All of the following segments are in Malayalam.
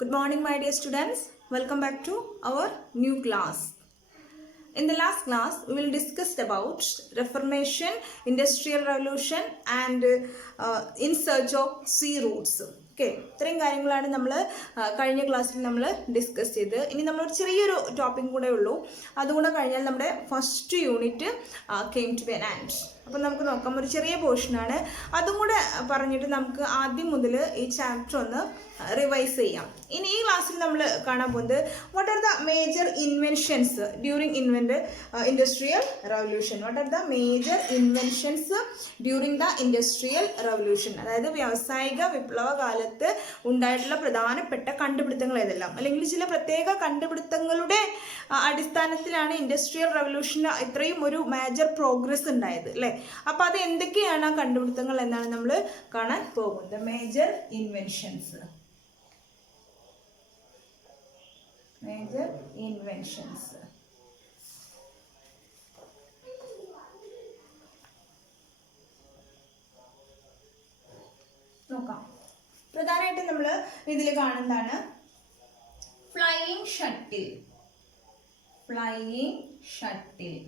Good morning, my dear students. Welcome back to our new class. In the last class, we will discuss about Reformation, Industrial Revolution, and in search of sea routes. Okay, ഇത്രയും കാര്യങ്ങളാണ് നമ്മൾ കഴിഞ്ഞ ക്ലാസ്സിൽ നമ്മൾ ഡിസ്കസ് ചെയ്ത്. ഇനി നമ്മളൊരു ചെറിയൊരു ടോപ്പിക് കൂടെ ഉള്ളൂ. അതുകൂടെ കഴിഞ്ഞാൽ നമ്മുടെ first unit came to be an end. അപ്പം നമുക്ക് നോക്കാം, ഒരു ചെറിയ പോർഷനാണ്. അതും കൂടെ പറഞ്ഞിട്ട് നമുക്ക് ആദ്യം മുതൽ ഈ ചാപ്റ്റർ ഒന്ന് റിവൈസ് ചെയ്യാം. ഇനി ഈ ക്ലാസ്സിൽ നമ്മൾ കാണാൻ പോകുന്നത് what are the major inventions during industrial revolution. What are the major inventions during the industrial revolution, അതായത് വ്യാവസായിക വിപ്ലവ കാലത്ത് ഉണ്ടായിട്ടുള്ള പ്രധാനപ്പെട്ട കണ്ടുപിടുത്തങ്ങൾ ഏതെല്ലാം, അല്ലെങ്കിൽ ചില പ്രത്യേക കണ്ടുപിടുത്തങ്ങളുടെ അടിസ്ഥാനത്തിലാണ് ഇൻഡസ്ട്രിയൽ റവല്യൂഷന് ഇത്രയും ഒരു മേജർ പ്രോഗ്രസ് ഉണ്ടായത്, അല്ലേ? അപ്പോൾ അത് എന്തൊക്കെയാണ് ആ കണ്ടുപിടുത്തങ്ങൾ എന്നാണ് നമ്മൾ കാണാൻ പോകുന്നത്. Major inventions. Major inventions. നോക്കാം. പ്രധാനമായിട്ടും നമ്മൾ ഇതിൽ കാണുന്നതാണ് flying shuttle. Flying shuttle,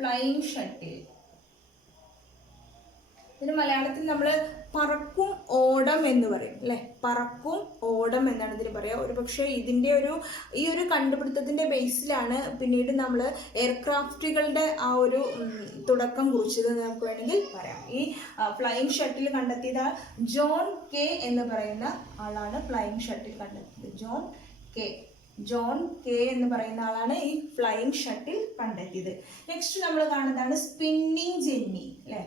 flying shuttle. ഇതിന് മലയാളത്തിൽ നമ്മൾ പറക്കും ഓടം എന്ന് പറയും, അല്ലേ? പറക്കും ഓടം എന്നാണ് ഇതിന് പറയുക. ഒരു പക്ഷേ ഇതിൻ്റെ ഈ ഒരു കണ്ടുപിടുത്തത്തിൻ്റെ ബേസിലാണ് പിന്നീട് നമ്മൾ എയർക്രാഫ്റ്റുകളുടെ ആ ഒരു തുടക്കം കുറിച്ചത് നമുക്ക് വേണമെങ്കിൽ പറയാം. ഈ ഫ്ലൈയിങ് ഷട്ടിൽ കണ്ടെത്തിയത് ജോൺ കെ എന്ന് പറയുന്ന ആളാണ്. ഫ്ലൈയിങ് ഷട്ടിൽ കണ്ടെത്തിയത് ജോൺ കെ എന്ന് പറയുന്ന ആളാണ് ഈ ഫ്ലൈയിങ് ഷട്ടിൽ കണ്ടെത്തിയത്. നെക്സ്റ്റ് നമ്മൾ കാണുന്നതാണ് സ്പിന്നിങ് ജെന്നി, അല്ലേ?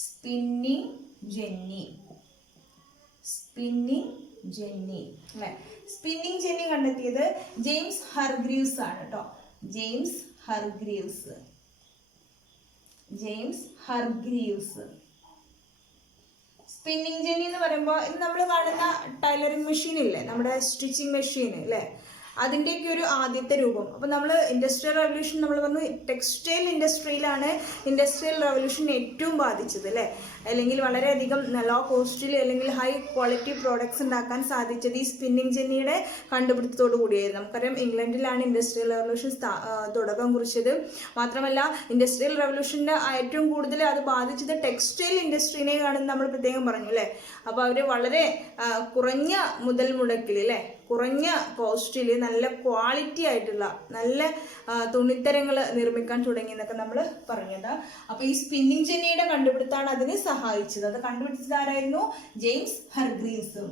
സ്പിന്നിങ് ജെന്നി, സ്പിന്നിങ് ജെന്നി, അല്ലേ? സ്പിന്നിങ് ജെന്നി കണ്ടെത്തിയത് ജെയിംസ് ഹർഗ്രീവ്സ് ആണ് കേട്ടോ. ജെയിംസ് ഹർഗ്രീവ്സ്. സ്പിന്നിങ് ജെന്നി എന്ന് പറയുമ്പോൾ ഇന്ന് നമ്മൾ കാണുന്ന ടൈലറിങ് മെഷീൻ ഇല്ലേ, നമ്മുടെ സ്റ്റിച്ചിങ് മെഷീൻ, അല്ലേ? അതിൻ്റെയൊക്കെ ഒരു ആദ്യത്തെ രൂപം. അപ്പോൾ നമ്മൾ ഇൻഡസ്ട്രിയൽ റവല്യൂഷൻ നമ്മൾ പറഞ്ഞു ടെക്സ്റ്റൈൽ ഇൻഡസ്ട്രിയിലാണ് ഇൻഡസ്ട്രിയൽ റവല്യൂഷൻ ഏറ്റവും ബാധിച്ചത്, അല്ലേ? അല്ലെങ്കിൽ വളരെയധികം ലോ കോസ്റ്റിൽ അല്ലെങ്കിൽ ഹൈ ക്വാളിറ്റി പ്രോഡക്ട്സ് ഉണ്ടാക്കാൻ സാധിച്ചത് ഈ സ്പിന്നിങ് ജെന്നിയുടെ കണ്ടുപിടുത്തത്തോടു കൂടിയായിരുന്നു. നമുക്കറിയാം ഇംഗ്ലണ്ടിലാണ് ഇൻഡസ്ട്രിയൽ റവല്യൂഷൻ തുടക്കം കുറിച്ചത്. മാത്രമല്ല ഇൻഡസ്ട്രിയൽ റവല്യൂഷൻ്റെ ഏറ്റവും കൂടുതൽ അത് ബാധിച്ചത് ടെക്സ്റ്റൈൽ ഇൻഡസ്ട്രീനെയാണെന്ന് നമ്മൾ പ്രത്യേകം പറഞ്ഞു, അല്ലേ? അപ്പോൾ അവർ വളരെ കുറഞ്ഞ മുതൽ മുടക്കിൽ, അല്ലേ, കുറഞ്ഞ കോസ്റ്റിൽ നല്ല ക്വാളിറ്റി ആയിട്ടുള്ള നല്ല തുണിത്തരങ്ങൾ നിർമ്മിക്കാൻ തുടങ്ങി എന്നൊക്കെ നമ്മൾ പറഞ്ഞത്. അപ്പോൾ ഈ സ്പിന്നിങ് ജെന്നിയുടെ കണ്ടുപിടുത്തമാണ് അതിന് സഹായിച്ചത്. അത് കണ്ടുപിടിച്ചത് ആരായിരുന്നു? ജെയിംസ് ഹർഗ്രീവ്സ്.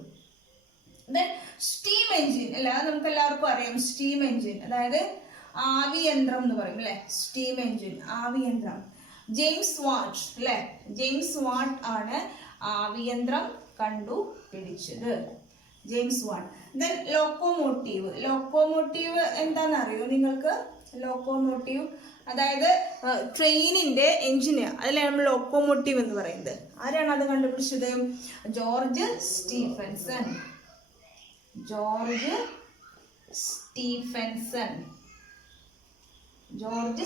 ദെൻ സ്റ്റീം എഞ്ചിൻ, അല്ല, നമുക്ക് എല്ലാവർക്കും അറിയാം സ്റ്റീം എഞ്ചിൻ, അതായത് ആവി യന്ത്രം എന്ന് പറയും, അല്ലേ? സ്റ്റീം എഞ്ചിൻ, ആവി യന്ത്രം. ജെയിംസ് വാട്ട്, അല്ലേ? ജെയിംസ് വാട്ട് ആണ് ആവിയന്ത്രം കണ്ടുപിടിച്ചത്. James Watt. Then locomotive. Locomotive എന്താണെന്ന് അറിയോ നിങ്ങൾക്ക്? ലോക്കോമോട്ടീവ് അതായത് ട്രെയിനിന്റെ എഞ്ചിന്, അതിലാണ് നമ്മൾ ലോക്കോമോട്ടീവ് എന്ന് പറയുന്നത്. ആരാണ് അത് കണ്ടുപിടിച്ചത്? George Stephenson. ജോർജ്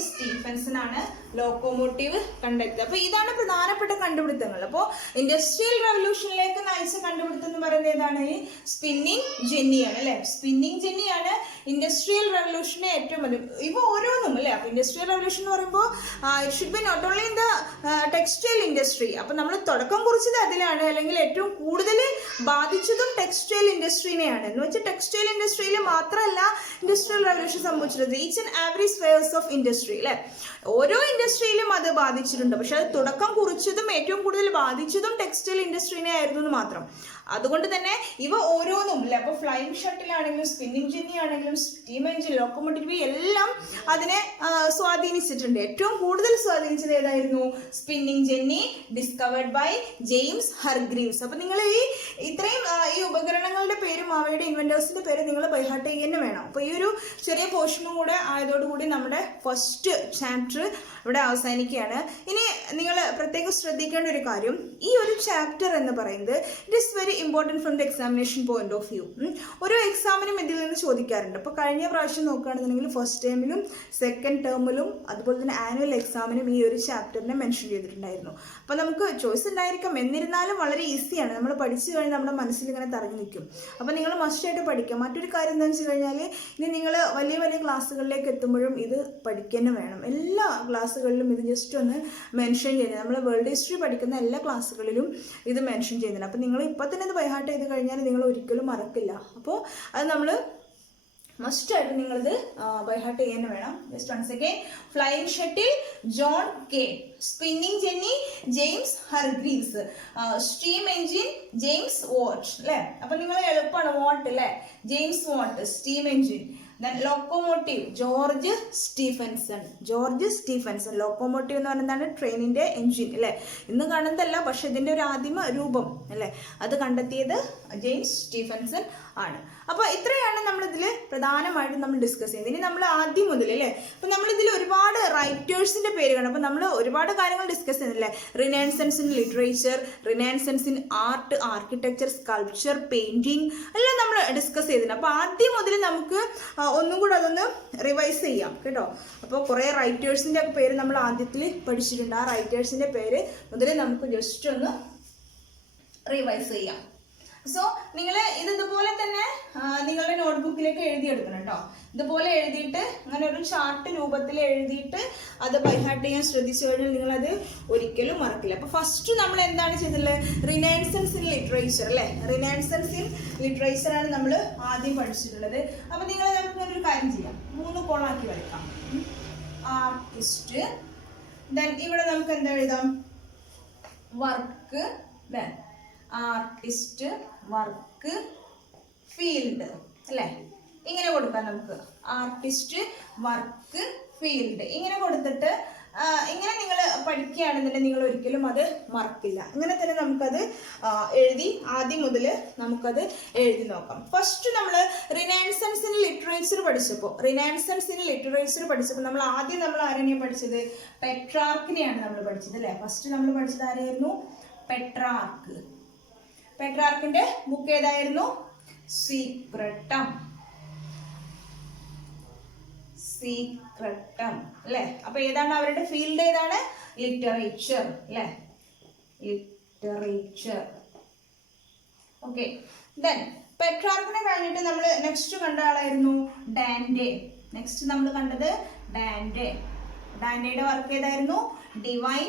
സ്റ്റീഫൻസൺ ആണ് ലോക്കോമോട്ടീവ് കണ്ടെത്തിയത്. അപ്പോൾ ഇതാണ് പ്രധാനപ്പെട്ട കണ്ടുപിടുത്തങ്ങൾ. അപ്പോൾ ഇൻഡസ്ട്രിയൽ റവല്യൂഷനിലേക്ക് നയിച്ച കണ്ടുപിടുത്തം എന്ന് പറയുന്നത് ഏതാണ്? ഈ സ്പിന്നിങ് ജെന്നിയാണ്, അല്ലേ? സ്പിന്നിങ് ജെന്നിയാണ് ഇൻഡസ്ട്രിയൽ റവല്യൂഷനെ ഏറ്റവും വലിയ ഇവ ഓരോന്നും, അല്ലേ? അപ്പോൾ ഇൻഡസ്ട്രിയൽ റവല്യൂഷൻ എന്ന് പറയുമ്പോൾ it should be not only in the textile industry. അപ്പോൾ നമ്മൾ തുടക്കം കുറിച്ചത് അതിലാണ്, അല്ലെങ്കിൽ ഏറ്റവും കൂടുതൽ ബാധിച്ചതും ടെക്സ്റ്റൈൽ ഇൻഡസ്ട്രീനെയാണ്. എന്ന് വെച്ചാൽ ടെക്സ്റ്റൈൽ ഇൻഡസ്ട്രിയിൽ മാത്രമല്ല ഇൻഡസ്ട്രിയൽ റവല്യൂഷൻ സംഭവിച്ചിട്ടുള്ളത്. Each and every spheres of industry, അല്ലേ? ഓരോ ഇൻഡസ്ട്രിയിലും അത് ബാധിച്ചിട്ടുണ്ട്. പക്ഷെ അത് തുടക്കം കുറിച്ചതും ഏറ്റവും കൂടുതൽ ബാധിച്ചതും ടെക്സ്റ്റൈൽ ഇൻഡസ്ട്രീനെ ആയിരുന്നു എന്ന് മാത്രം. അതുകൊണ്ട് തന്നെ ഇവ ഓരോന്നും, അല്ലേ? അപ്പോൾ ഫ്ലൈയിങ് ഷട്ടിലാണെങ്കിലും സ്പിന്നിങ് ജെന്നി ആണെങ്കിലും സ്റ്റീം എഞ്ചിൻ, ലോക്കോമോട്ടീവ് എല്ലാം അതിനെ സ്വാധീനിച്ചിട്ടുണ്ട്. ഏറ്റവും കൂടുതൽ സ്വാധീനിച്ചത് ഏതായിരുന്നു? Spinning jenny, discovered by James Hargreaves. അപ്പോൾ നിങ്ങൾ ഇത്രയും ഈ ഉപകരണങ്ങളുടെ പേരും അവയുടെ ഇൻവെന്റേഴ്സിന്റെ പേര് നിങ്ങൾ ബൈഹാർട്ട് ചെയ്യുക തന്നെ വേണം. അപ്പോൾ ഈ ഒരു ചെറിയ പോർഷനും കൂടെ ആയതോടുകൂടി നമ്മുടെ ഫസ്റ്റ് ചാപ്റ്റർ ഇവിടെ അവസാനിക്കുകയാണ്. ഇനി നിങ്ങൾ പ്രത്യേകം ശ്രദ്ധിക്കേണ്ട ഒരു കാര്യം, ഈ ഒരു ചാപ്റ്റർ എന്ന് പറയുന്നത് it is very important from the examination point of view. ഓരോ എക്സാമിനും ഇതിൽ നിന്ന് ചോദിക്കാറുണ്ട്. അപ്പോൾ കഴിഞ്ഞ പ്രാവശ്യം നോക്കുകയാണെന്നുണ്ടെങ്കിൽ ഫസ്റ്റ് ടേമിലും സെക്കൻഡ് ടേമിലും അതുപോലെ തന്നെ ആനുവൽ എക്സാമിനും ഈ ഒരു ചാപ്റ്ററിനെ മെൻഷൻ ചെയ്തിട്ടുണ്ടായിരുന്നു. അപ്പോൾ നമുക്ക് ചോയ്സ് ഉണ്ടായിരിക്കാം, എന്നിരുന്നാലും വളരെ ഈസിയാണ്. നമ്മൾ പഠിച്ചു കഴിഞ്ഞാൽ നമ്മുടെ മനസ്സിൽ ഇങ്ങനെ തറഞ്ഞു നിൽക്കും. അപ്പോൾ നിങ്ങൾ മസ്റ്റായിട്ട് പഠിക്കാം. മറ്റൊരു കാര്യം എന്താണെന്ന് വെച്ച് കഴിഞ്ഞാൽ, ഇനി നിങ്ങൾ വലിയ വലിയ ക്ലാസ്സുകളിലേക്ക് എത്തുമ്പോഴും ഇത് പഠിക്കാൻ വേണം. എല്ലാ ക്ലാസ്സുകളിലും ഇത് ജസ്റ്റ് ഒന്ന് മെൻഷൻ ചെയ്യുന്നത്. നമ്മൾ വേൾഡ് ഹിസ്റ്ററി പഠിക്കുന്ന എല്ലാ ക്ലാസ്സുകളിലും ഇത് മെൻഷൻ ചെയ്യുന്നുണ്ട്. അപ്പോൾ നിങ്ങൾ ഇപ്പോൾ തന്നെ ഇത് ബൈഹാർട്ട് ചെയ്ത് കഴിഞ്ഞാൽ നിങ്ങൾ ഒരിക്കലും മറക്കില്ല. അപ്പോൾ അത് നമ്മൾ മസ്റ്റായിട്ട് നിങ്ങളിത് ബൈഹാർട്ട് ചെയ്യാൻ വേണം. Just once again, flying shuttle John Kay, spinning jenny James Hargreaves, steam engine James Watt അല്ലേ. അപ്പം നിങ്ങൾ എളുപ്പമാണ് വാട്ട് അല്ലേ, James Watt, steam engine. Locomotive George Stephenson, George Stephenson. Locomotive എന്ന് പറയുന്നതാണ് ട്രെയിനിൻ്റെ എഞ്ചിൻ അല്ലേ, ഇന്ന് കാണുന്നതല്ല, പക്ഷെ ഇതിൻ്റെ ഒരു ആദിമ രൂപം അല്ലേ, അത് കണ്ടെത്തിയത് ജെയിംസ് സ്റ്റീഫൻസൺ ആണ്. അപ്പോൾ ഇത്രയാണ് നമ്മളിതിൽ പ്രധാനമായിട്ടും നമ്മൾ ഡിസ്കസ് ചെയ്യുന്നത്. ഇനി നമ്മൾ ആദ്യം മുതൽ അല്ലേ, അപ്പോൾ നമ്മളിതിൽ ഒരുപാട് റൈറ്റേഴ്സിൻ്റെ പേര് കാണും. അപ്പോൾ നമ്മൾ ഒരുപാട് കാര്യങ്ങൾ ഡിസ്കസ് ചെയ്യുന്നില്ലേ, renaissance in literature, renaissance in art, architecture, sculpture, painting എല്ലാം നമ്മൾ ഡിസ്കസ് ചെയ്തിട്ടുണ്ട്. അപ്പോൾ ആദ്യം മുതൽ നമുക്ക് ഒന്നും കൂടെ അതൊന്ന് റിവൈസ് ചെയ്യാം കേട്ടോ. അപ്പോൾ കുറേ റൈറ്റേഴ്സിൻ്റെ ഒക്കെ പേര് നമ്മൾ ആദ്യത്തിൽ പഠിച്ചിട്ടുണ്ട്. ആ റൈറ്റേഴ്സിൻ്റെ പേര് മുതൽ നമുക്ക് ജസ്റ്റ് ഒന്ന് റിവൈസ് ചെയ്യാം. സോ നിങ്ങൾ ഇതുപോലെ തന്നെ നിങ്ങളുടെ നോട്ട്ബുക്കിലേക്ക് എഴുതിയെടുക്കണം കേട്ടോ. ഇതുപോലെ എഴുതിയിട്ട് അങ്ങനെ ഒരു ചാർട്ട് രൂപത്തിൽ എഴുതിയിട്ട് അത് ബൈഹാർട്ട് ചെയ്യാൻ ശ്രദ്ധിച്ചു കഴിഞ്ഞാൽ നിങ്ങളത് ഒരിക്കലും മറക്കില്ല. അപ്പോൾ ഫസ്റ്റ് നമ്മൾ എന്താണ് ചെയ്തിട്ടുള്ളത്, റിനൈസൻസ് ഇൻ ലിറ്ററേച്ചർ അല്ലേ, റിനൈസൻസ് ഇൻ ലിറ്ററേച്ചർ ആണ് നമ്മൾ ആദ്യം പഠിച്ചിട്ടുള്ളത്. അപ്പോൾ നിങ്ങൾ നമുക്കൊരു കാര്യം ചെയ്യാം, 3 കോളാക്കി വരയ്ക്കാം. ആർട്ടിസ്റ്റ്, ദെൻ ഇവിടെ നമുക്ക് എന്താ എഴുതാം, work, then artist, work, field അല്ലേ, ഇങ്ങനെ കൊടുക്കാം നമുക്ക്. ആർട്ടിസ്റ്റ്, വർക്ക്, ഫീൽഡ് ഇങ്ങനെ കൊടുത്തിട്ട് ഇങ്ങനെ നിങ്ങൾ പഠിക്കുകയാണെന്നുണ്ടെങ്കിൽ നിങ്ങൾ ഒരിക്കലും അത് മറക്കില്ല. ഇങ്ങനെ തന്നെ നമുക്കത് എഴുതി ആദ്യം മുതൽ നമുക്കത് എഴുതി നോക്കാം. ഫസ്റ്റ് നമ്മൾ റിനൈസൻസ് ഇൻ ലിറ്ററേച്ചർ പഠിച്ചപ്പോൾ നമ്മൾ ആദ്യം ആരെയാണ് പഠിച്ചത്, പെട്രാർക്കിനെയാണ് നമ്മൾ പഠിച്ചത് അല്ലേ. ഫസ്റ്റ് നമ്മൾ പഠിച്ചത് ആരെയായിരുന്നു, പെട്രാർക്ക്. പെട്രാർക്കിന്റെ ബുക്ക് ഏതായിരുന്നു, സീക്രട്ടം അല്ലേ. അപ്പൊ ഏതാണ് അവരുടെ ഫീൽഡ്, ഏതാണ്, ലിറ്ററേച്ചർ അല്ലേ, ലിറ്ററേച്ചർ. ഓക്കെ, ദെൻ പെട്രാർക്കിനെ കഴിഞ്ഞിട്ട് നമ്മൾ നെക്സ്റ്റ് കണ്ട ആളായിരുന്നു ഡാൻഡെ. നെക്സ്റ്റ് നമ്മൾ കണ്ടത് ഡാൻഡെയുടെ വർക്ക് ഏതായിരുന്നു, ഡിവൈൻ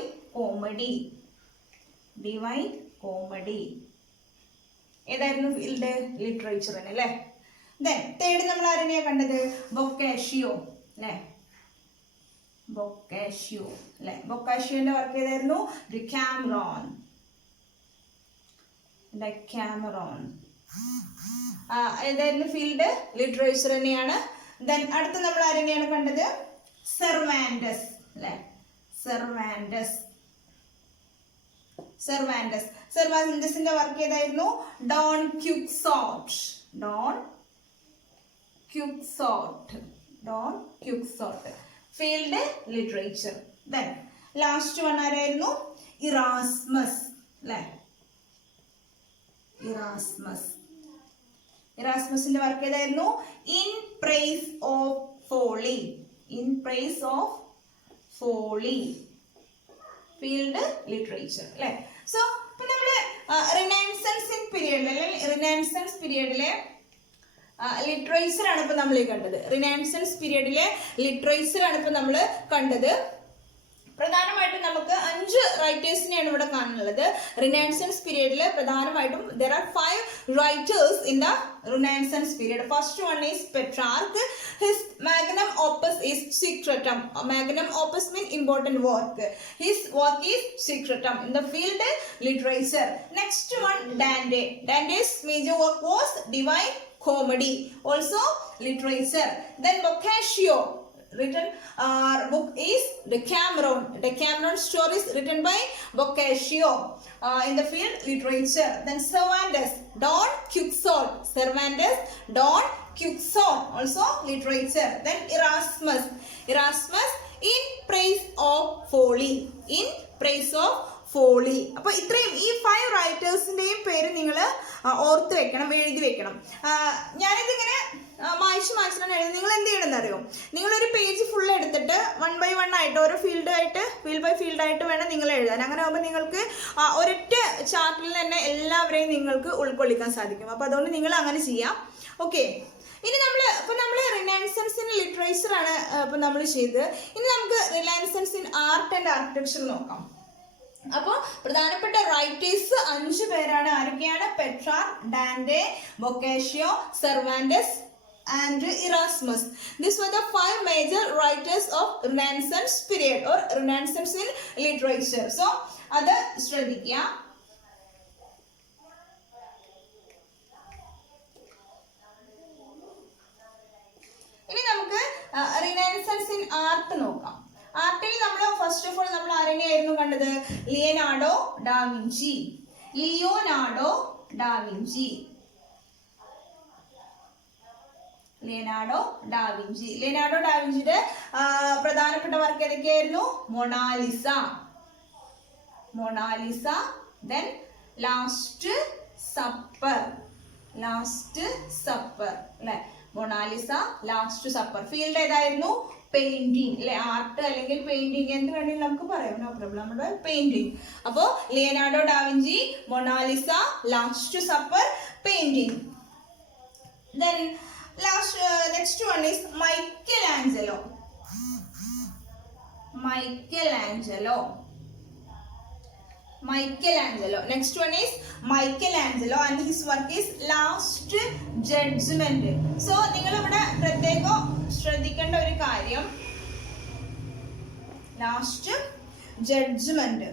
കോമഡി. ഏതായിരുന്നു ഫീൽഡ്, ലിറ്ററേച്ചർ തന്നെ അല്ലേ. ദെൻ തേർഡ് നമ്മൾ ആരെന്നെയാ കണ്ടത്, ബൊക്കാഷിയോ അല്ലേ, ബൊക്കാഷിയോന്റെ വർക്ക് ഏതായിരുന്നു, ഡെക്കാമറോൺ. ഏതായിരുന്നു ഫീൽഡ്, ലിറ്ററേച്ചർ തന്നെയാണ്. ദെൻ അടുത്ത് നമ്മൾ ആരെന്നെയാണ് കണ്ടത്, സെർവാൻഡസ് അല്ലേ, സെർവാൻഡസിന്റെ വർക്ക് ഏതായിരുന്നു, Don Quixote. Field literature. Then last one Erasmus, ഇറാസ്മസ് അല്ലേ, ഇറാസ്മസിന്റെ വർക്ക് ഏതായിരുന്നു, in praise of folly. Field literature അല്ലേ. സോ ഇപ്പൊ നമ്മള് റിനൈസൻസ് പീരിയഡിലെ ലിറ്ററേച്ചർ ആണ് ഇപ്പൊ നമ്മൾ കണ്ടത്. റിനൈസൻസ് പീരിയഡിലെ ലിറ്ററേച്ചർ ആണ് ഇപ്പൊ നമ്മൾ കണ്ടത്. പ്രധാനമായിട്ടും നമുക്ക് 5 റൈറ്റേഴ്സിനെയാണ് ഇവിടെ കാണുന്നത്. റിനൈസൻസ് പീരിയഡിൽ പ്രധാനമായിട്ടും there are 5 writers in the Renaissance period. First one is Petrarch. His magnum opus is Secretum. Magnum opus means important work. His work is Secretum in the field literature. Next one, Dante. Dante's major work was Divine Comedy, also literature. Then Boccaccio written book is Decameron stories written by Boccaccio in the field literature. Then Cervantes, Don Quixote, also literature. Then Erasmus in praise of folly. In praise of folly. അപ്പൊ ഇത്രയും ഈ 5 റൈറ്റേഴ്സിന്റെയും പേര് നിങ്ങൾ ഓർത്ത് വെക്കണം, എഴുതി വെക്കണം. ഞാനിതിങ്ങനെ മായ്ച്ചിട്ടാണ് എഴുതി. നിങ്ങൾ എന്ത് ചെയ്യണമെന്ന് അറിയോ? നിങ്ങളൊരു പേജ് ഫുൾ എടുത്തിട്ട് 1 by 1 ആയിട്ട് ഓരോ ഫീൽഡ് ബൈ ഫീൽഡ് ആയിട്ട് വേണം നിങ്ങൾ എഴുതാൻ. അങ്ങനെ ആകുമ്പോൾ നിങ്ങൾക്ക് ഒരൊറ്റ ചാർട്ടിൽ തന്നെ എല്ലാവരെയും നിങ്ങൾക്ക് ഉൾക്കൊള്ളിക്കാൻ സാധിക്കും. അപ്പോൾ അതുകൊണ്ട് നിങ്ങൾ അങ്ങനെ ചെയ്യാം. ഓക്കെ, ഇനി നമ്മൾ റിനൈസൻസ് ഇൻ ലിറ്ററേച്ചർ ആണ് ഇപ്പം നമ്മൾ ചെയ്തത്. ഇനി നമുക്ക് renaissance in art and architecture നോക്കാം. അപ്പോൾ പ്രധാനപ്പെട്ട റൈറ്റേഴ്സ് 5 പേരാണ്. ആരൊക്കെയാണ്? Petrarch, Dante, Boccaccio, Cervantes and Erasmus. These were the 5 major writers of Renaissance period or Renaissance in literature. So അത് ശ്രദ്ധിക്കുക. ഇനി നമുക്ക് റിനൈസൻസ് ഇൻ ആർട്ട് നോക്കാം. ആർട്ടിൽ നമ്മൾ ഫസ്റ്റ് ഓഫ് ഓൾ നമ്മൾ ആരെയായിരുന്നു കണ്ടത്? Leonardo da Vinci. ലിയോനാർഡോ ഡാവിഞ്ചിയുടെ പ്രധാനപ്പെട്ട വർക്ക് ഏതൊക്കെയായിരുന്നു? മൊണാലിസ, then ലാസ്റ്റ് സപ്പർ അല്ലെ? Mona Lisa, last Supper. ഫീൽഡ് ഏതായിരുന്നു? പെയിന്റിങ് അല്ലെ? ആർട്ട് അല്ലെങ്കിൽ പെയിന്റിങ് എന്ത് വേണമെങ്കിലും നമുക്ക് പറയാം, നോ പ്രോബ്ലം. നമ്മുടെ പെയിന്റിങ്. അപ്പോ Leonardo da Vinci, Mona Lisa, last Supper, painting. Then next one is Michelangelo. Next one is Michelangelo and his work is Last Judgment. So നിങ്ങൾ ഇവിടെ പ്രത്യേകം ശ്രദ്ധിക്കേണ്ട ഒരു കാര്യം, ലാസ്റ്റ് ജഡ്ജ്മെന്റ്.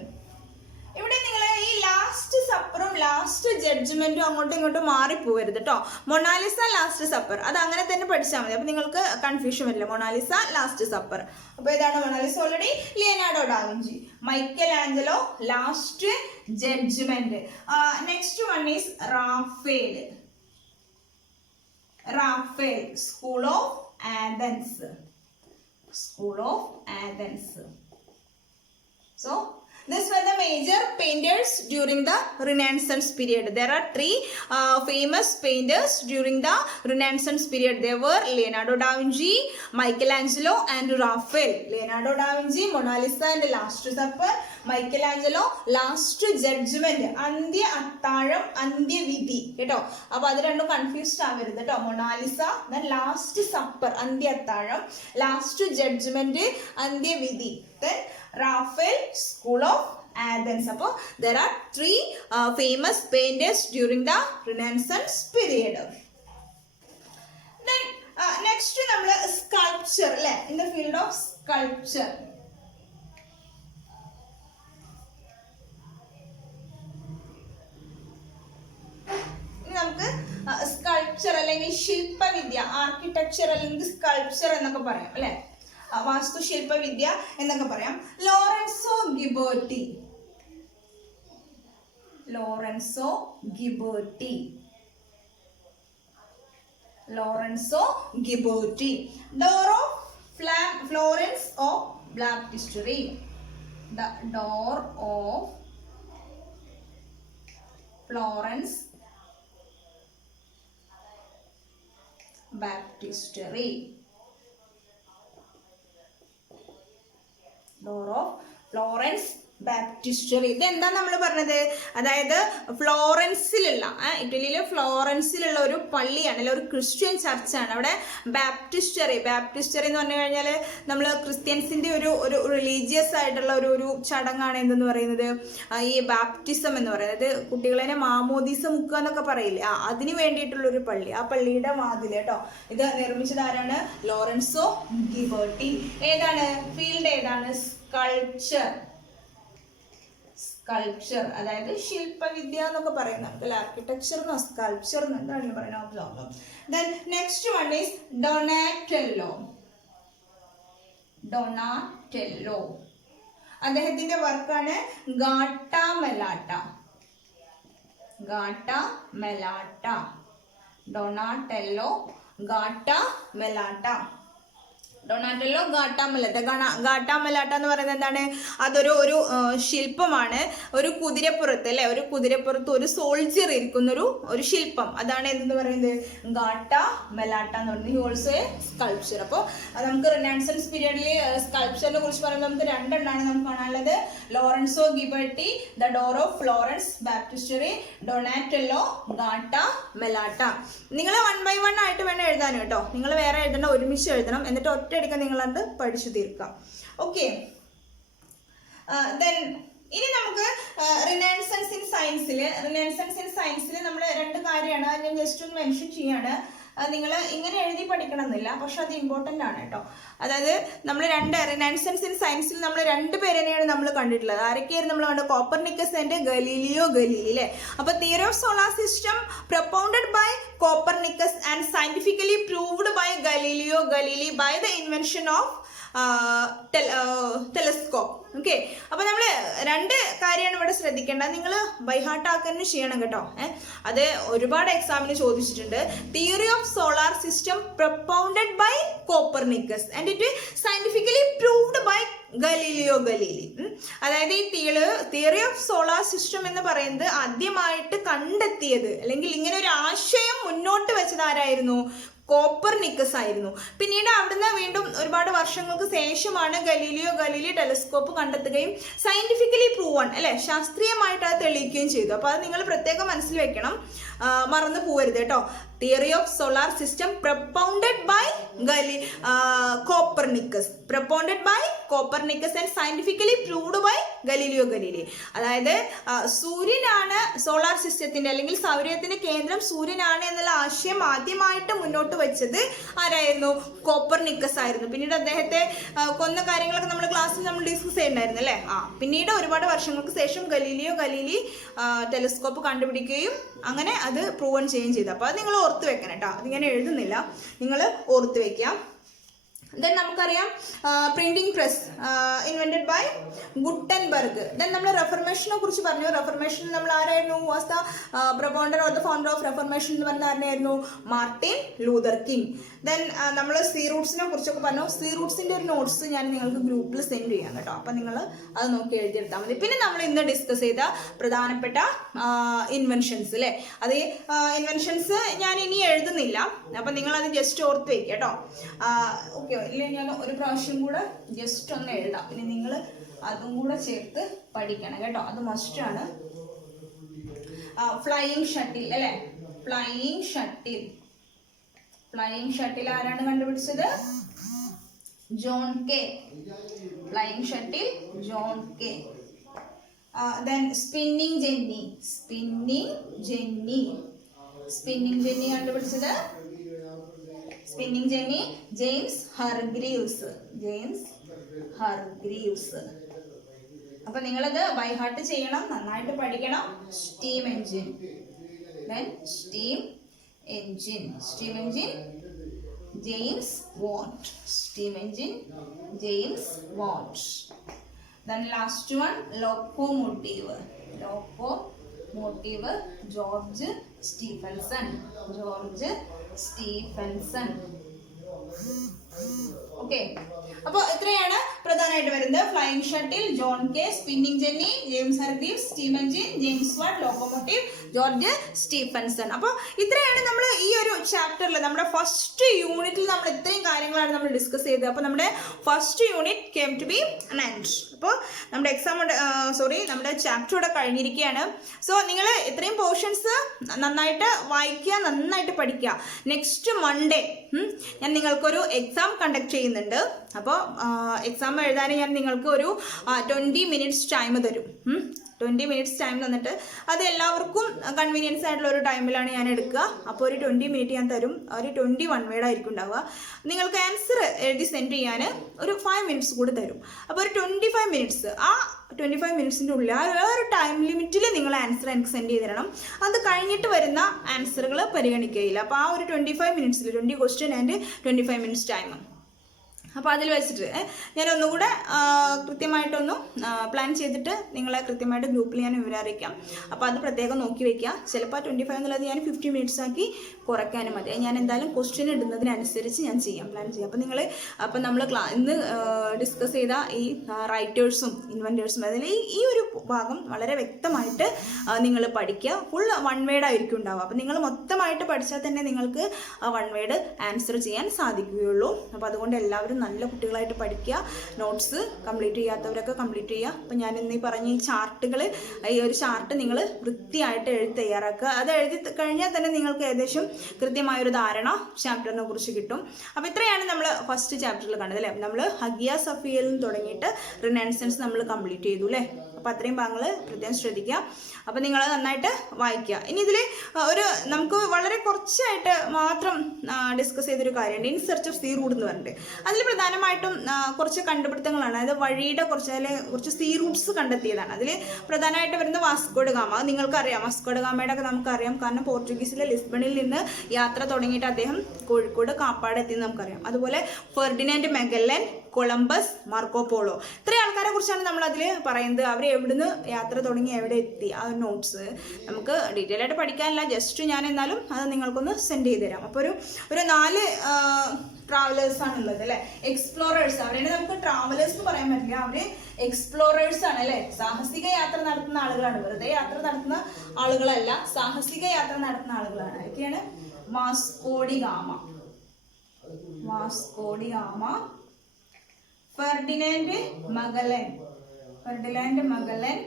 ഇവിടെ നിങ്ങൾ ഈ ലാസ്റ്റ് സപ്പറും ലാസ്റ്റ് ജഡ്ജ്മെന്റും അങ്ങോട്ടും ഇങ്ങോട്ടും മാറിപ്പോവരുത് കേട്ടോ. മൊണാലിസ, ലാസ്റ്റ് സപ്പർ, അത് അങ്ങനെ തന്നെ പഠിച്ചാൽ മതി. അപ്പൊ നിങ്ങൾക്ക് കൺഫ്യൂഷൻ വരില്ല. Mona Lisa, last supper. അപ്പൊ ഇതാണ് Mona Lisa already. Leonardo da Vinci, Michelangelo, last judgment. Next one is Raphael, school of Athens. So these were the major painters during the Renaissance period. There are 3 famous painters during the Renaissance period. They were Leonardo da Vinci, Michelangelo and Raphael. Leonardo da Vinci, Mona Lisa and Last Supper. Michelangelo, Last Judgment. അന്ത്യ അത്താഴം, അന്ത്യവിധി കേട്ടോ. അപ്പൊ അത് രണ്ടും കൺഫ്യൂസ്ഡ് ആവരുത് കേട്ടോ. മൊണാലിസ, then ലാസ്റ്റ് സപ്പർ അന്ത്യ അത്താഴം, ലാസ്റ്റ് ജഡ്ജ്മെന്റ് അന്ത്യവിധി, then Raphael, School of Athens. അപ്പോൾ there are 3 famous painters during the Renaissance period. Then next നമ്മൾ sculpture അല്ലേ? In the field of sculpture. നമുക്ക് സ്കൾപ്ചർ അല്ലെങ്കിൽ ശില്പവിദ്യ, ആർക്കിടെക്ചർ അല്ലെങ്കിൽ സ്കൾപ്ചർ എന്നൊക്കെ പറയാം അല്ലെ? വാസ്തുശില്പവിദ്യ എന്നൊക്കെ പറയാം. Lorenzo Ghiberti, door of Florence of Baptistery, door of Florence Baptistery, door of Florence Baptistery. ഇതെന്താ നമ്മൾ പറഞ്ഞത്? അതായത് ഫ്ലോറൻസിലുള്ള, ഇറ്റലിയിലെ ഫ്ലോറൻസിലുള്ള ഒരു പള്ളിയാണ്, അല്ലെങ്കിൽ ഒരു ക്രിസ്ത്യൻ ചർച്ചാണ്. അവിടെ ബാപ്റ്റിസ്റ്ററി എന്ന് പറഞ്ഞു കഴിഞ്ഞാൽ നമ്മൾ ക്രിസ്ത്യൻസിന്റെ ഒരു റിലീജിയസ് ആയിട്ടുള്ള ഒരു ചടങ്ങാണ്. എന്തെന്ന് പറയുന്നത്? ഈ ബാപ്റ്റിസം എന്ന് പറയുന്നത് കുട്ടികളെ മാമോദീസ മുക്കുക എന്നൊക്കെ പറയില്ലേ, അതിന് വേണ്ടിയിട്ടുള്ള ഒരു പള്ളി. ആ പള്ളിയുടെ വാതിൽ കേട്ടോ. ഇത് നിർമ്മിച്ചത് ആരാണ്? Lorenzo Ghiberti. ഏതാണ് ഫീൽഡ്? ഏതാണ്? സ്കൾപ്ചർ, അതായത് ശില്പവിദ്യ എന്നൊക്കെ പറയുന്നത്. ആർക്കിടെക്ചർ എന്നോ സ്കൾപ്ചർ എന്നോ എന്താണ് പറയുന്നത്? Then next one is Donatello. അദ്ദേഹത്തിന്റെ വർക്കാണ് ഗാട്ടാ മെലാട്ട. ഡൊണാറ്റെല്ലോ ഗാട്ടാ മെലാട്ട. ഡൊണാറ്റല്ലോ ഗാട്ടാമലാട്ട. ഗാട്ടാമലാട്ട എന്ന് പറയുന്നത് എന്താണ്? അതൊരു ശില്പമാണ്. ഒരു കുതിരപ്പുറത്ത് അല്ലെ, ഒരു കുതിരപ്പുറത്ത് ഒരു സോൾജിയർ ഇരിക്കുന്ന ഒരു ശില്പം. അതാണ് എന്തെന്ന് പറയുന്നത്? ഗാട്ടാമലാട്ട എന്ന് പറയുന്നത്. He also A sculpture. അപ്പോൾ നമുക്ക് റിനൈസൻസ് പീരിയഡിൽ സ്കൾപ്ചറിനെ കുറിച്ച് പറയുമ്പോൾ നമുക്ക് രണ്ടെണ്ണമാണ് നമുക്ക് കാണാനുള്ളത്. Lorenzo Ghiberti, the door of Florence Baptistery, Donatello Gattamelata. നിങ്ങൾ 1 by 1 ആയിട്ട് വേണം എഴുതാൻ കേട്ടോ. നിങ്ങൾ വേറെ എഴുതണ്ട, ഒരുമിച്ച് എഴുതണം. എന്നിട്ട് ഒറ്റയടിക്കാൻ നിങ്ങളത് പഠിച്ചു തീർക്കാം. ഓക്കെ, ഇനി നമുക്ക് റിനൈസൻസ് ഇൻ സയൻസിൽ നമ്മൾ 2 കാര്യമാണ് ഞാൻ ജസ്റ്റ് ഒന്ന് മെൻഷൻ ചെയ്യാണ്. നിങ്ങൾ ഇങ്ങനെ എഴുതി പഠിക്കണം എന്നില്ല, പക്ഷെ അത് ഇമ്പോർട്ടൻ്റ് ആണ് കേട്ടോ. അതായത് നമ്മൾ റിനൈസൻസ് ഇൻ സയൻസിൽ നമ്മൾ 2 പേരെയാണ് നമ്മൾ കണ്ടിട്ടുള്ളത്. ആരൊക്കെയായിരുന്നു നമ്മൾ കണ്ടത്? കോപ്പർനിക്കസ് ആൻഡ് ഗലീലിയോ ഗലീലി അല്ലേ. അപ്പോൾ theory of solar system propounded by Copernicus and scientifically proved by Galileo Galilei by the invention of telescope. Okay, അപ്പൊ നമ്മൾ 2 കാര്യമാണ് ഇവിടെ ശ്രദ്ധിക്കേണ്ടത്. നിങ്ങൾ ബൈഹാർട്ട് ആക്കാനും ചെയ്യണം കേട്ടോ. അത് ഒരുപാട് എക്സാമിന് ചോദിച്ചിട്ടുണ്ട്. Theory of solar system propounded by Copernicus and it scientifically proved by Galileo Galilei. അതായത് ഈ തിയറി ഓഫ് സോളാർ സിസ്റ്റം എന്ന് പറയുന്നത് ആദ്യമായിട്ട് കണ്ടെത്തിയത് അല്ലെങ്കിൽ ഇങ്ങനെ ഒരു ആശയം മുന്നോട്ട് വെച്ചത് ആരായിരുന്നു? കോപ്പർനിക്കസ് ആയിരുന്നു. പിന്നീട് അവിടുന്ന് വീണ്ടും ഒരുപാട് വർഷങ്ങൾക്ക് ശേഷമാണ് ഗലീലിയോ ഗലീലി ടെലസ്കോപ്പ് കണ്ടെത്തുകയും സയന്റിഫിക്കലി പ്രൂവൺ അല്ലെ, ശാസ്ത്രീയമായിട്ട് അത് തെളിയിക്കുകയും ചെയ്തു. അപ്പോൾ അത് നിങ്ങൾ പ്രത്യേകം മനസ്സിൽ വെക്കണം, മറന്നു പോകരുത് കേട്ടോ. Theory of solar system propounded by Copernicus and scientifically proved by Galileo Galilei. അതായത് സൂര്യനാണ് സോളാർ സിസ്റ്റത്തിന്റെ അല്ലെങ്കിൽ സൗരത്തിന്റെ കേന്ദ്രം സൂര്യനാണ് എന്നുള്ള ആശയം ആദ്യമായിട്ട് മുന്നോട്ട് വെച്ചത് ആരായിരുന്നു? കോപ്പർനിക്കസ് ആയിരുന്നു. പിന്നീട് അദ്ദേഹത്തെ കൊന്ന കാര്യങ്ങളൊക്കെ നമ്മുടെ ക്ലാസ്സിൽ നമ്മൾ ഡിസ്കസ് ചെയ്യുന്നുണ്ടായിരുന്നു അല്ലേ. പിന്നീട് ഒരുപാട് വർഷങ്ങൾക്ക് ശേഷം ഗലീലിയോ ഗലീലി ടെലിസ്കോപ്പ് കണ്ടുപിടിക്കുകയും അങ്ങനെ അത് പ്രൂവൺ ചെയ്യുകയും ചെയ്തു. അപ്പോൾ അത് നിങ്ങൾ ഓർത്ത് വെക്കണം കേട്ടോ. അതിങ്ങനെ എഴുതുന്നില്ല, നിങ്ങൾ ഓർത്ത് വെക്കാം. ദെൻ നമുക്കറിയാം printing press invented by Gutenberg. Then നമ്മൾ റെഫർമേഷനെ കുറിച്ച് പറഞ്ഞു. റെഫർമേഷൻ നമ്മൾ ആരായിരുന്നു? Was the propounder or the founder of reformation എന്ന് പറഞ്ഞ ആരായിരുന്നു? Martin Luther King. ദെൻ നമ്മൾ സീ റൂട്ട്സിനെ കുറിച്ചൊക്കെ പറഞ്ഞു. സീ റൂട്ട്സിന്റെ ഒരു നോട്ട്സ് ഞാൻ നിങ്ങൾക്ക് ഗ്രൂപ്പിൽ സെൻഡ് ചെയ്യാം കേട്ടോ. അപ്പം നിങ്ങൾ അത് നോക്കി എഴുതിയെടുത്താൽ മതി. പിന്നെ നമ്മൾ ഇന്ന് ഡിസ്കസ് ചെയ്ത പ്രധാനപ്പെട്ട ഇൻവെൻഷൻസ് അല്ലേ, അത് ഇൻവെൻഷൻസ് ഞാൻ ഇനി എഴുതുന്നില്ല. അപ്പം നിങ്ങൾ അത് ജസ്റ്റ് ഓർത്ത് വയ്ക്കുക കേട്ടോ. ഓക്കെ, ഇല്ല ഞാൻ ഒരു പ്രാവശ്യം കൂടെ ജസ്റ്റ് ഒന്ന് എഴുതാം. പിന്നെ നിങ്ങൾ അതും കൂടെ ചേർത്ത് പഠിക്കണം കേട്ടോ. അത് മസ്റ്റാണ്. ഫ്ലൈയിങ് ഷട്ടിൽ അല്ലേ, ഫ്ലൈയിങ് ഷട്ടിൽ ആരാണ് കണ്ടുപിടിച്ചത്? John Kay. Flying shuttle John Kay. Then spinning jenny കണ്ടുപിടിച്ചത് ജെയിംസ് ഹർഗ്രീവ്സ്. അപ്പൊ നിങ്ങളത് ബൈ ഹാർട്ട് ചെയ്യണം, നന്നായിട്ട് പഠിക്കണം. Steam engine James Watt. Then last one, locomotive George Stephenson. Okay, അപ്പോൾ ഇത്രയാണ് പ്രധാനമായിട്ട് വരുന്നത്. Flying shuttle, John Kay, spinning jenny, James Hargreaves, steam engine, James Watt, locomotive, George Stephenson. അപ്പോൾ ഇത്രയാണ് നമ്മൾ ഈ ഒരു ചാപ്റ്ററിൽ നമ്മുടെ ഫസ്റ്റ് യൂണിറ്റിൽ നമ്മൾ ഇത്രയും കാര്യങ്ങളാണ് നമ്മൾ ഡിസ്കസ് ചെയ്തത്. അപ്പോൾ നമ്മുടെ first unit came to be an end. അപ്പോൾ നമ്മുടെ നമ്മുടെ ചാപ്റ്റർ ഇവിടെ കഴിഞ്ഞിരിക്കുകയാണ്. സോ നിങ്ങൾ ഇത്രയും പോർഷൻസ് നന്നായിട്ട് വായിക്കുക, നന്നായിട്ട് പഠിക്കുക. നെക്സ്റ്റ് മൺഡേ ഞാൻ നിങ്ങൾക്കൊരു എക്സാം കണ്ടക്ട് ചെയ്യുന്നുണ്ട്. അപ്പോൾ എക്സാം എഴുതാൻ ഞാൻ നിങ്ങൾക്ക് ഒരു 20 minutes ടൈം തരും. 20 minutes ടൈം തന്നിട്ട് അത് എല്ലാവർക്കും കൺവീനിയൻസ് ആയിട്ടുള്ള ഒരു ടൈമിലാണ് ഞാൻ എടുക്കുക. അപ്പോൾ ഒരു 20 minute ഞാൻ തരും. ഒരു 21 word ആയിരിക്കും ഉണ്ടാവുക. നിങ്ങൾക്ക് ആൻസർ എഴുതി സെൻഡ് ചെയ്യാൻ ഒരു 5 minutes കൂടി തരും. അപ്പോൾ ഒരു 25 minutes, ആ 25 minutesന്റെ ഉള്ളിൽ ആ ഒരു ടൈം ലിമിറ്റിൽ നിങ്ങൾ ആൻസർ എനിക്ക് സെൻഡ് ചെയ്ത് തരണം. അത് കഴിഞ്ഞിട്ട് വരുന്ന ആൻസറുകൾ പരിഗണിക്കുകയില്ല. അപ്പോൾ ആ ഒരു 25 minutes 20 question and 25 minutes time. അപ്പോൾ അതിൽ വെച്ചിട്ട് ഞാൻ ഒന്നുകൂടെ കൃത്യമായിട്ടൊന്ന് പ്ലാൻ ചെയ്തിട്ട് നിങ്ങളെ കൃത്യമായിട്ട് ഗ്രൂപ്പിൽ ഞാൻ വിവരം അറിയിക്കാം. അപ്പോൾ അത് പ്രത്യേകം നോക്കി വയ്ക്കുക. ചിലപ്പോൾ 25 എന്നുള്ളത് ഞാൻ 50 മിനിറ്റ്സ് ആക്കി കുറയ്ക്കാനും മതി. ഞാൻ എന്തായാലും ക്വസ്റ്റ്യൻ ഇടുന്നതിനനുസരിച്ച് ഞാൻ പ്ലാൻ ചെയ്യാം. അപ്പോൾ നമ്മൾ ഇന്ന് ഡിസ്കസ് ചെയ്ത ഈ റൈറ്റേഴ്സും ഇൻവെൻറ്റേഴ്സും അതിൽ ഈ ഒരു ഭാഗം വളരെ വ്യക്തമായിട്ട് നിങ്ങൾ പഠിക്കുക. ഫുൾ 1 വേർഡ് ആയിരിക്കും ഉണ്ടാവുക. അപ്പോൾ നിങ്ങൾ മൊത്തമായിട്ട് പഠിച്ചാൽ തന്നെ നിങ്ങൾക്ക് 1 വേർഡ് ആൻസർ ചെയ്യാൻ സാധിക്കുകയുള്ളൂ. അപ്പോൾ അതുകൊണ്ട് എല്ലാവരും നല്ല കുട്ടികളായിട്ട് പഠിക്കുക. നോട്ട്സ് കംപ്ലീറ്റ് ചെയ്യാത്തവരൊക്കെ കംപ്ലീറ്റ് ചെയ്യുക. അപ്പം ഞാൻ ഇന്ന് പറഞ്ഞ ഈ ചാർട്ടുകൾ, ഈ ഒരു ചാർട്ട് നിങ്ങൾ വൃത്തിയായിട്ട് എഴുതി തയ്യാറാക്കുക. അത് എഴുതി കഴിഞ്ഞാൽ തന്നെ നിങ്ങൾക്ക് ഏകദേശം കൃത്യമായൊരു ധാരണ ചാപ്റ്ററിനെ കുറിച്ച് കിട്ടും. അപ്പോൾ ഇത്രയാണ് നമ്മൾ ഫസ്റ്റ് ചാപ്റ്ററിൽ കണ്ടത് അല്ലേ. നമ്മൾ ഹഗിയ സഫിയയിൽ നിന്ന് തുടങ്ങിയിട്ട് റിനൈസൻസ് നമ്മൾ കംപ്ലീറ്റ് ചെയ്തു അല്ലേ. അപ്പോൾ അത്രയും ഭാഗങ്ങൾ പ്രത്യേകം ശ്രദ്ധിക്കുക. അപ്പോൾ നിങ്ങൾ നന്നായിട്ട് വായിക്കുക. ഇനി ഇതിൽ നമുക്ക് വളരെ കുറച്ചായിട്ട് മാത്രം ഡിസ്കസ് ചെയ്തൊരു കാര്യമുണ്ട്. In search of sea route എന്ന് പറഞ്ഞിട്ട് അതിൽ പ്രധാനമായിട്ടും കുറച്ച് കണ്ടുപിടുത്തങ്ങളാണ്. അതായത് വഴിയുടെ കുറച്ച് സീ റൂട്ട്സ് കണ്ടെത്തിയതാണ്. അതിൽ പ്രധാനമായിട്ട് വരുന്ന വാസ്കോ ഡ ഗാമ. നിങ്ങൾക്കറിയാം വാസ്കോ ഡ ഗാമയുടെ ഒക്കെ നമുക്കറിയാം. കാരണം പോർച്ചുഗീസിലെ ലിസ്ബണിൽ നിന്ന് യാത്ര തുടങ്ങിയിട്ട് അദ്ദേഹം കോഴിക്കോട് കാപ്പാട് എത്തിയെന്ന് നമുക്കറിയാം. അതുപോലെ Ferdinand Magellan, Columbus, Marco Polo, ഇത്രയും ആൾക്കാരെ കുറിച്ചാണ് നമ്മൾ അതിൽ പറയുന്നത്. അവർ എവിടുന്ന് യാത്ര തുടങ്ങി എവിടെ എത്തി, ആ നോട്ട്സ് നമുക്ക് ഡീറ്റെയിൽ ആയിട്ട് പഠിക്കാനില്ല. ജസ്റ്റ് ഞാൻ എന്നാലും അത് നിങ്ങൾക്കൊന്ന് സെൻഡ് ചെയ്ത് തരാം. അപ്പോൾ ഒരു 4 ട്രാവലേഴ്സ് ആണുള്ളത് അല്ലെ, എക്സ്പ്ലോറേഴ്സ്. അവരെ നമുക്ക് ട്രാവലേഴ്സ് എന്ന് പറയാൻ പറ്റില്ല, അവര് എക്സ്പ്ലോറേഴ്സ് ആണ് അല്ലെ. സാഹസിക യാത്ര നടത്തുന്ന ആളുകളാണ്, വെറുതെ യാത്ര നടത്തുന്ന ആളുകളല്ല, സാഹസിക യാത്ര നടത്തുന്ന ആളുകളാണ്. ആരൊക്കെയാണ്? Vasco da Gama, Ferdinand Magellan,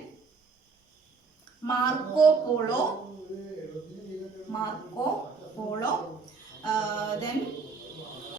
Marco polo,